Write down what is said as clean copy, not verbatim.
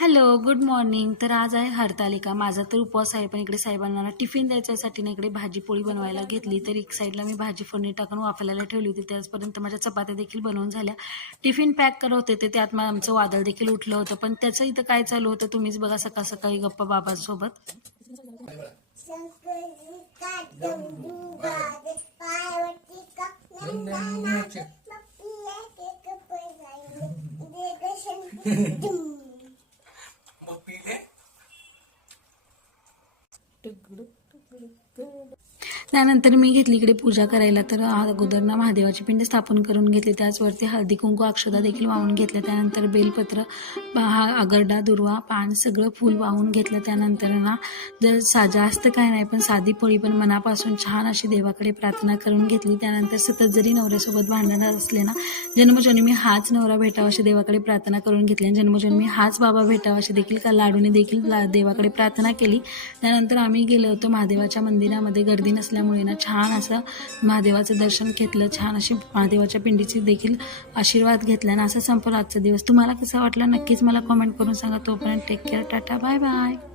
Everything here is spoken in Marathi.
Hello, good morning. तर आज आहे हरतालिका. माझा तर उपवास आहे, पण इकडे साहेबांना टिफिन द्यायच्यासाठी ना इकडे भाजी पोळी बनवायला घेतली. तर एक साईडला मी भाजी फोडणी टाकून वाफायला ठेवली होती. त्याचपर्यंत माझ्या चपात्या देखील बनवून झाल्या. टिफिन पॅक करत होते, ते त्यात आमचं वादळ देखील उठलं होतं. पण त्याचं इथं काय चालू होतं तुम्हीच बघा. सकाळ सकाळी गप्पा बाबांसोबत. त्यानंतर मी घेतली इकडे पूजा करायला. तर अगोदर ना महादेवाची पिंड स्थापन करून घेतली. त्याचवरती हळदी कुंकू अक्षदा देखील वाहून घेतल्या. त्यानंतर बेलपत्र, अगरडा, दुर्वा, पान सगळं फूल वाहून घेतलं. त्यानंतर ना जर जास्त काय नाही, पण साधी पोळी पण मनापासून छान अशी देवाकडे प्रार्थना करून घेतली. त्यानंतर सतत जरी नवऱ्यासोबत भांडणं असले ना, जन्मजन्मी हाच नवरा भेटावा अशी देवाकडे प्रार्थना करून घेतली. आणि जन्मजन्मी हाच बाबा भेटावा अशी देखील लाडूने देखील देवाकडे प्रार्थना केली. त्यानंतर आम्ही गेलो होतो महादेवाच्या मंदिरामध्ये. गर्दी नसल्यामुळे ना छान असं महादेवाचं दर्शन घेतलं. छान अशी महादेवाच्या पिंडीची देखील आशीर्वाद घेतला. आणि असं संपला आजचा दिवस. तुम्हाला कसं वाटलं नक्कीच मला कमेंट करून सांगा. तोपर्यंत take care, tata, bye bye.